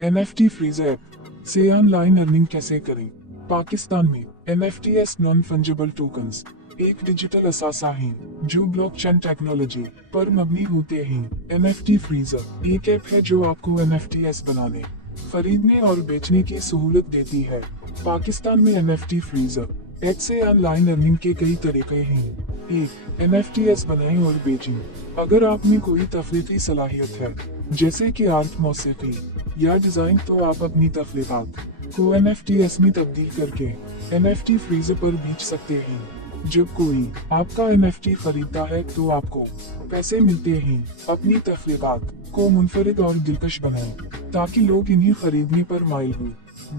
NFT freeze app से online earning कैसे करें। पाकिस्तान में NFTs नॉन फंजिबल टोकन्स एक डिजिटल असासा हैं जो ब्लॉकचेन टेक्नोलॉजी पर मबनी होते हैं। NFT फ्रीजर एक ऐप है जो आपको NFTs बनाने, खरीदने और बेचने की सहूलत देती है। पाकिस्तान में NFT फ्रीजर ऐप से ऑनलाइन अर्निंग के कई तरीके हैं। एक, NFTs बनाएं और बेचें। अगर आप में कोई तफरीती सलाहियत है जैसे कि आर्ट, मौसीकी या डिजाइन, तो आप अपनी तफरीतात को NFTs में तब्दील करके NFT फ्रीजर पर बेच सकते हैं। जब कोई आपका NFT खरीदता है तो आपको पैसे मिलते हैं। अपनी तफरीतात को मुनफरिद और दिलकश बनाएं ताकि लोग इन्हें खरीदने पर माइल हों।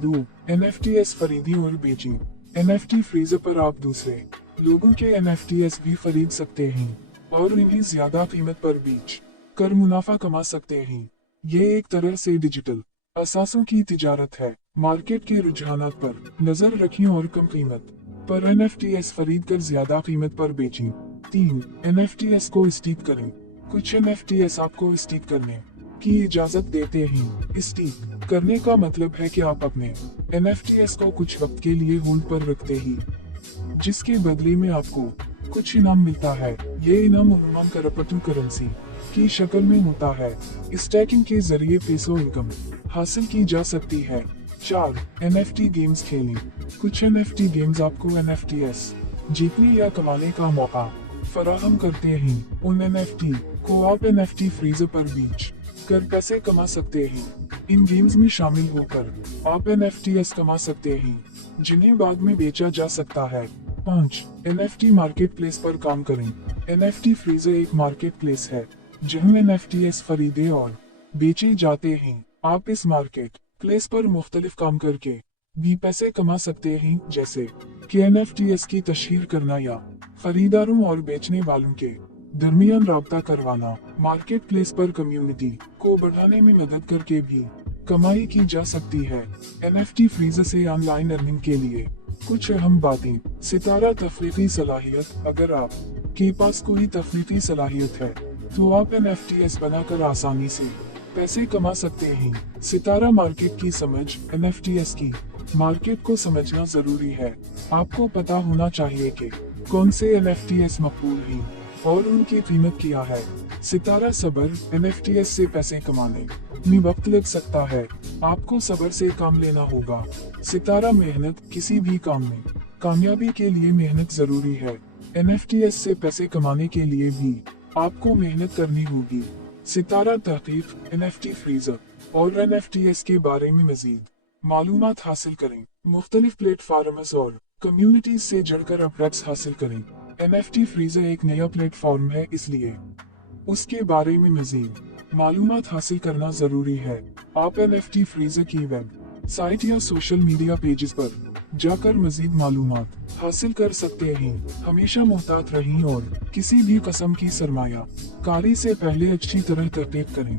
2, NFTs खरीदें और बेचें। NFT फ्रीजर पर आप दूसरे लोगों के NFTs भी खरीद सकते हैं और इन्हें ज्यादा कीमत पर बेच कर मुनाफा कमा सकते हैं। ये एक तरह से डिजिटल असासों की तिजारत है। मार्केट के रुझानात पर नजर रखें और कम कीमत पर NFTs खरीद कर ज्यादा कीमत पर बेचें। 3, NFTs को स्टीक करें। कुछ NFTs आपको स्टीक करने की इजाजत देते हैं। स्टीक करने का मतलब है कि आप अपने NFTs को कुछ वक्त के लिए होल्ड पर रखते हैं, जिसके बदले में आपको कुछ इनाम मिलता है। ये इनाम अमूमन क्रिप्टो करेंसी की शक्ल में होता है। स्टैकिंग के जरिए पैसों इनकम हासिल की जा सकती है। 4, NFT गेम्स खेलें। कुछ NFT गेम्स आपको NFTs जीतने या कमाने का मौका फराहम करते हैं। उन NFT को आप NFT फ्रीजर पर बेच कर पैसे कमा सकते हैं। इन गेम्स में शामिल होकर आप NFTs कमा सकते हैं जिन्हें बाद में बेचा जा सकता है। 5, NFT मार्केट प्लेस पर काम करें। NFT फ्रीजर एक मार्केट प्लेस है जहां NFTs खरीदे और बेचे जाते हैं। आप इस मार्केट प्लेस पर मुख्तलिफ काम करके भी पैसे कमा सकते हैं, जैसे कि NFTs की तशहीर करना या खरीदारों और बेचने वालों के दरमियान राब्ता करवाना। मार्केट प्लेस पर कम्युनिटी को बढ़ाने में मदद करके भी कमाई की जा सकती है। NFT फ्रीजर से ऑनलाइन अर्निंग के लिए कुछ अहम बातें। सितारा तफरीती सलाहियत। अगर आप के पास कोई तफरीती सलाहियत है तो आप NFTs बनाकर आसानी से पैसे कमा सकते हैं। सितारा मार्केट की समझ। NFTs की मार्केट को समझना जरूरी है। आपको पता होना चाहिए कि कौन से NFTs मकबूल हैं और उनकी कीमत क्या है। सितारा सब्र। NFTs से पैसे कमाने में वक्त लग सकता है, आपको सब्र से काम लेना होगा। सितारा मेहनत। किसी भी काम में कामयाबी के लिए मेहनत जरूरी है। NFTs से पैसे कमाने के लिए भी आपको मेहनत करनी होगी। सितारा तहकीक। NFT फ्रीजर और NFTs के बारे में मजीद मालूमात हासिल करें। मुख्तलिफ प्लेटफॉर्म्स और कम्युनिटीज से जुड़कर अपडेट्स हासिल करें। NFT फ्रीजर एक नया प्लेटफॉर्म है, इसलिए उसके बारे में मजीद मालूमात हासिल करना जरूरी है। आप NFT फ्रीजर की वेब साइट या सोशल मीडिया पेजेस पर जाकर मजीद मालूमात हासिल कर सकते हैं। हमेशा मुहतात रहें और किसी भी किस्म की सरमाया कारी से पहले अच्छी तरह तहकीक करें।